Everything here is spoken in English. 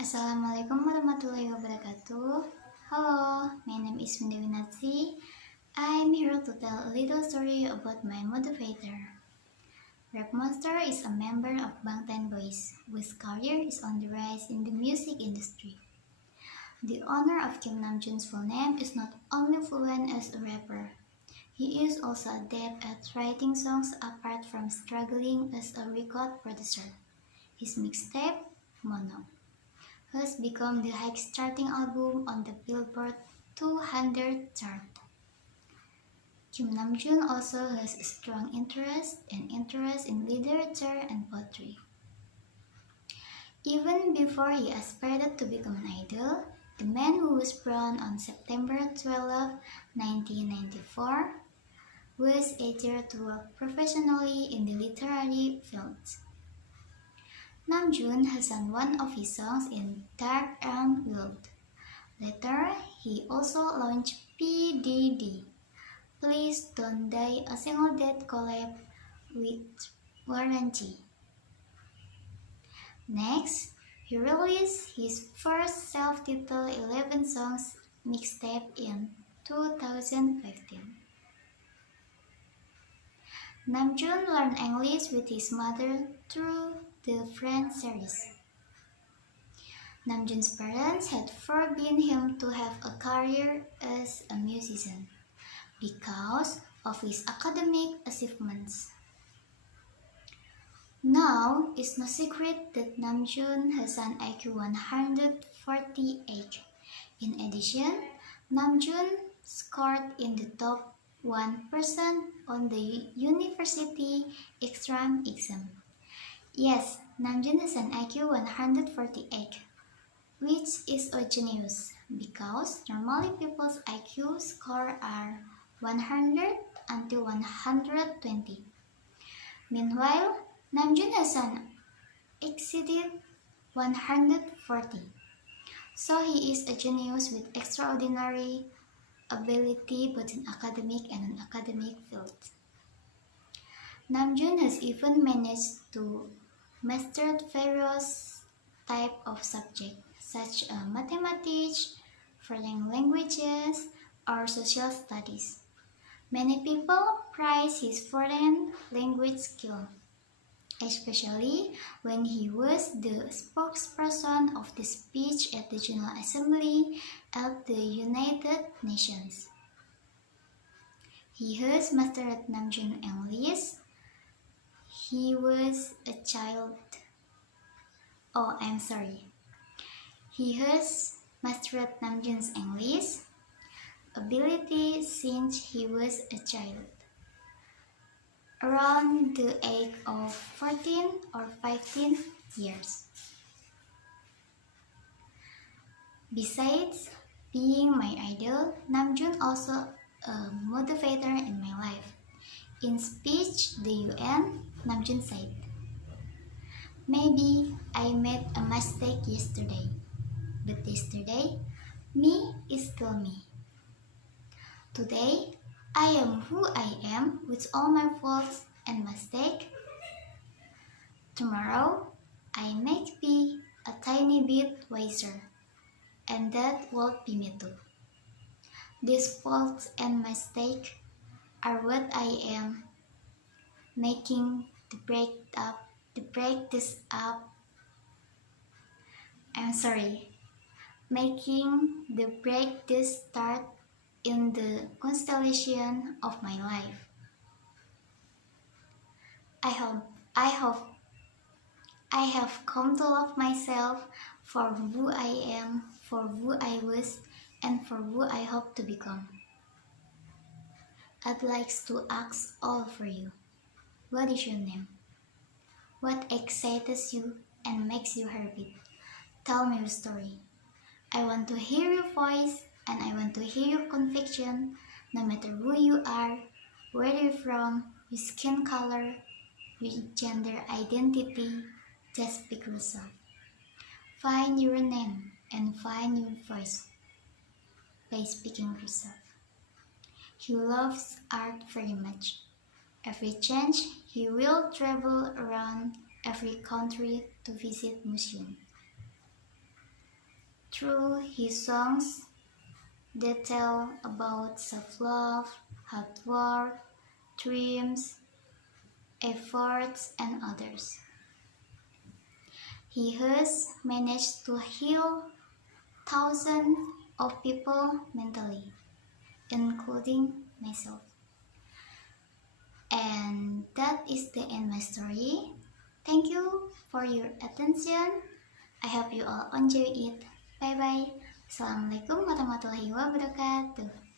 Assalamualaikum warahmatullahi wabarakatuh. Hello, my name is Winda. I'm here to tell a little story about my motivator. Rap Monster is a member of Bangtan Boys, whose career is on the rise in the music industry. The owner of Kim Namjoon's full name is not only fluent as a rapper, he is also adept at writing songs apart from struggling as a record producer. His mixtape, Mono, has become the highest charting album on the Billboard 200 chart. Kim Namjoon also has a strong interest in literature and poetry. Even before he aspired to become an idol, the man who was born on September 12, 1994, was eager to work professionally in the literary field. Namjoon has sung one of his songs in Dark and Wild. Later, he also launched PDD, Please Don't Die, a single that collab with Warranty. Next, he released his first self-titled 11 songs mixtape in 2015. Namjoon learned English with his mother through the Friends series. Namjoon's parents had forbidden him to have a career as a musician because of his academic achievements. Now, it's no secret that Namjoon has an IQ 148. In addition, Namjoon scored in the top 1% on the university exam. Yes, Namjoon has an IQ 148, which is a genius because normally people's IQ score are 100 until 120. Meanwhile, Namjoon has an exceeded 140. So he is a genius with extraordinary ability both in academic and non-academic fields. Namjoon has even managed to master various types of subjects such as mathematics, foreign languages, or social studies. Many people praise his foreign language skill, especially when he was the spokesperson of the speech at the General Assembly at the United Nations. He has mastered Namjoon English. He was a child. He has mastered Namjoon's English ability since he was a child, around the age of 14 or 15 years. Besides being my idol, Namjoon also a motivator in my life. In speech the UN, Namjoon said, "Maybe I made a mistake yesterday, but yesterday, me is still me. Today, I am who I am with all my faults and mistakes. Tomorrow, I might be a tiny bit wiser, and that will be me too. These faults and mistakes are what I am making making the break this start in the constellation of my life. I have come to love myself for who I am, for who I was, and for who I hope to become. I'd like to ask all for you. What is your name? What excites you and makes you happy? Tell me your story. I want to hear your voice and I want to hear your conviction, no matter who you are, where you're from, your skin color, your gender identity, just speak yourself. Find your name and find your voice by speaking yourself. He loves art very much. Every change, he will travel around every country to visit museums. through his songs that tell about self-love, hard work, dreams, efforts, and others. He has managed to heal thousands of people mentally, including myself. And that is the end of my story. Thank you for your attention. I hope you all enjoy it. Bye bye. Assalamualaikum warahmatullahi wabarakatuh.